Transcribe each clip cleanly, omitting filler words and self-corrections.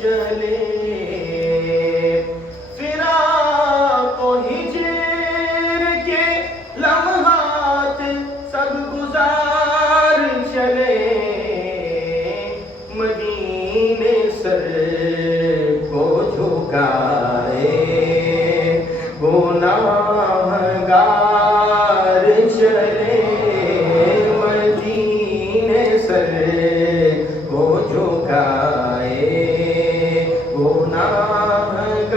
چلے فراق و ہجر کے لمحات سب گزار چلے مدینے سر کو جھکائے گناہگار چلے مدینے سر کو جھکائے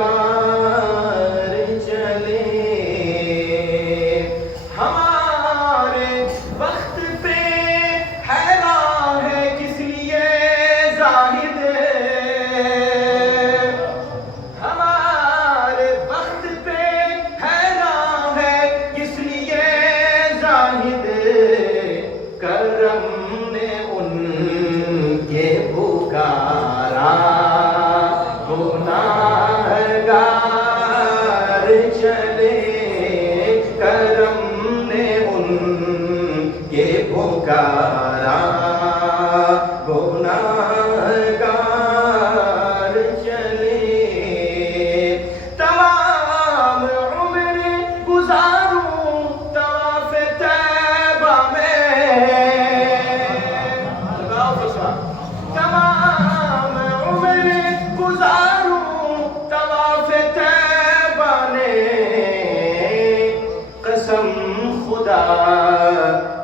گناہگار چلے ہمارے وقت پہ حیران ہے کس لیے زاہد ہمارے وقت پہ حیران ہے کس لیے زاہد کرم نے ان کے پکارا گناہگار چلے کرم نے ان کے پکارا گناہگار چلے تمام عمر گزاروں طواف طیبہ میں تمام عمر گزاروں طواف طیبہ نے قسم خدا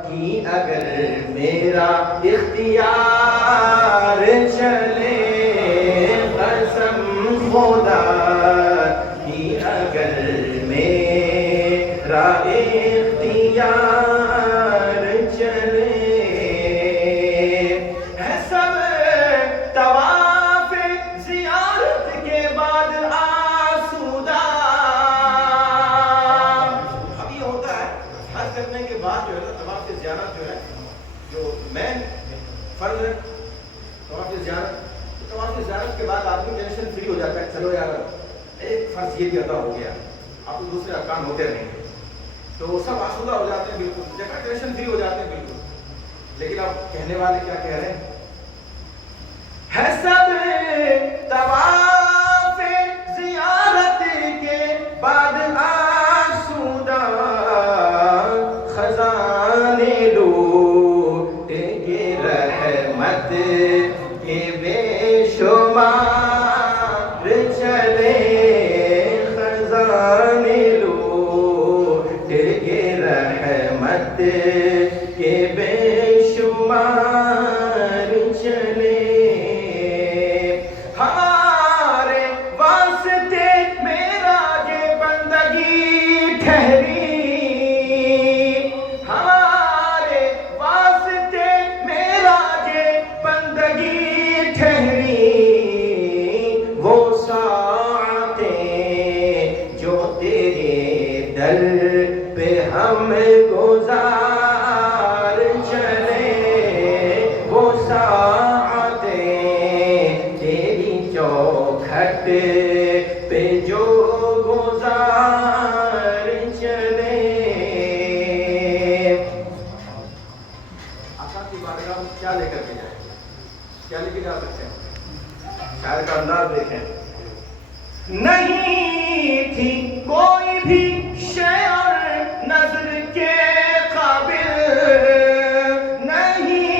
کی اگر میرا اختیار چلے قسم خدا کی اگر میرا اختیار چلے ہے سب طواف زیارت کے بعد آسودہ اب یہ ہوتا ہے حج کرنے کے بعد جو ہے نا طواف زیارت جو ہے جو مین فرض ہے طواف زیارت کے بعد آدمی ٹینشن فری ہو جاتا ہے چلو یار ایک فرض یہ بھی ادا ہو گیا اب تو دوسرے ارکان ہوتے رہیں گے تو وہ سب آسودہ ہو جاتے ہیں بالکل جگہ ٹینشن فری ہو جاتے ہیں بالکل لیکن اب کہنے والے کیا کہہ رہے ہیں ہے سب طواف زیارت کے بعد آسودہ خزانے لوٹ کے رحمت کے بے شمار چلے خزانے لوٹ کے رحمت کے بے شمار چلے ہمارے واسطے معراج بندگی ٹھہری ہمارے واسطے معراج بندگی ٹھہری وہ ساعتیں جو تیرے در پہ ہم گزار چلے وہ ساعتیں تیری چوکھٹ پہ جو گزار چلے آقا کی بارگاہ میں کیا لے کر کے جائیں کیا لے کے جا سکتے ہیں شاعر کا انداز دیکھیں نہیں تھی کوئی بھی شے اور نظر کے قابل نہیں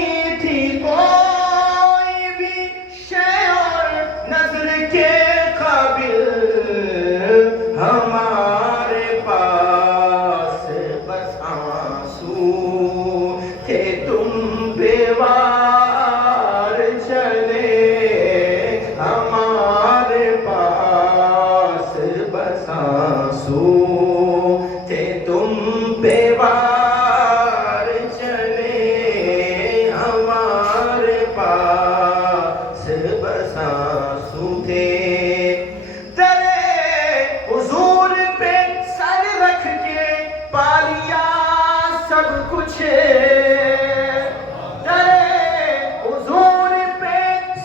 تھی کوئی بھی شے اور نظر کے قابل ہمارے پاس بس آنسو تھے تم بیوار چلے ہمارے پاس بس آنسو تھے تم بیوار چلے ہمارے پاس بس آنسو تھے تیرے حضور پہ سر رکھ کے پالیا سب کچھ تیرے حضور پہ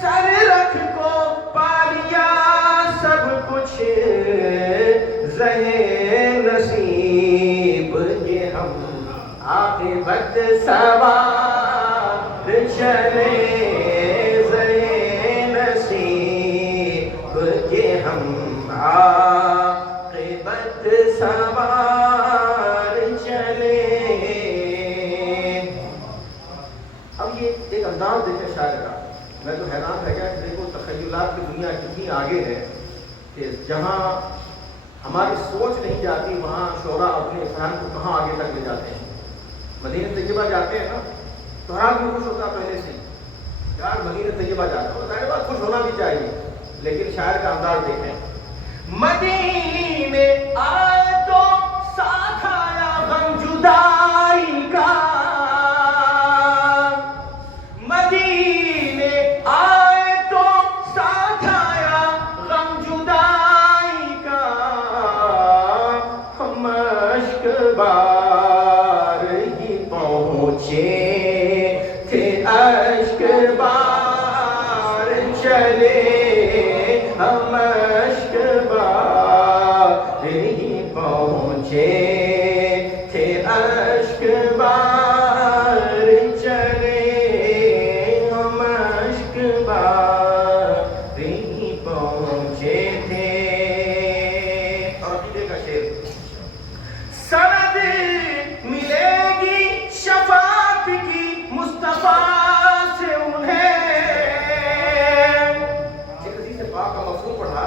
سر رکھ کو پالیا سب کچھ رہے نصیب کے ہم عاقبت سوار چلے زرے نصیب ہم عاقبت سوار چلے. اب یہ ایک انداز دیکھیں شاعر کا, میں تو حیران رہ گیا کہ دیکھو تخیلات کی دنیا کتنی آگے ہے کہ جہاں ہماری سوچ نہیں جاتی وہاں شعراء اپنے افہام کو کہاں آگے تک لے جاتے ہیں. مدینہ طیبہ جاتے ہیں نا تو ہر آدمی خوش ہوتا ہے پہلے سے, یار مدینہ طیبہ جاتا ہے, ظاہر بات خوش ہونا بھی چاہیے, لیکن شاعر کا انداز دیکھیں. مدینے آئے تو ساتھ آیا غم جدائی کا, مدینے آئے تو ساتھ آیا غم جدائی کا, ہم اشک بار ہی پہنچے تھے اشک بار چلے, ہم اشک بار ہی پہنچے تھے اشک بار چلے, ہم اشک بار ہی پہنچے تھے. اور عقیدے کا شعر. سند ملے گی شفاعت کی مصطفیٰ سے انہیں. ایک حدیث پاک کا مفہوم پڑھا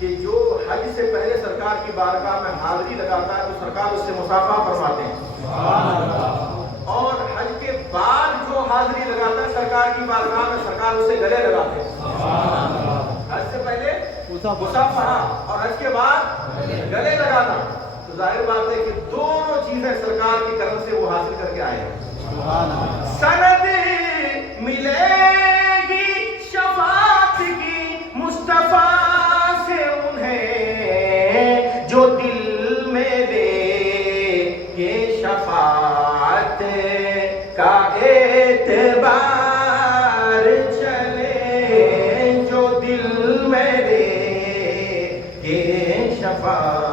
کہ جو حج سے پہلے سرکار کی بارگاہ میں حاضری لگاتا ہے تو سرکار اس سے مصافحہ فرماتے ہیں, اور حج کے بعد جو حاضری لگاتا ہے سرکار کی بارگاہ میں سرکار اسے گلے لگاتے ہیں. حج سے پہلے مصافحہ اور حج کے بعد گلے لگانا, تو ظاہر بات ہے کہ دونوں چیزیں سرکار کے کرم سے وہ حاصل کر کے آئے ہیں. سند ملے گی شفاعت کی مصطفیٰ سے انہیں, جو دل میں لے یہ شفاعت کا اعتبار چلے, جو دل میں لے یہ شفاعت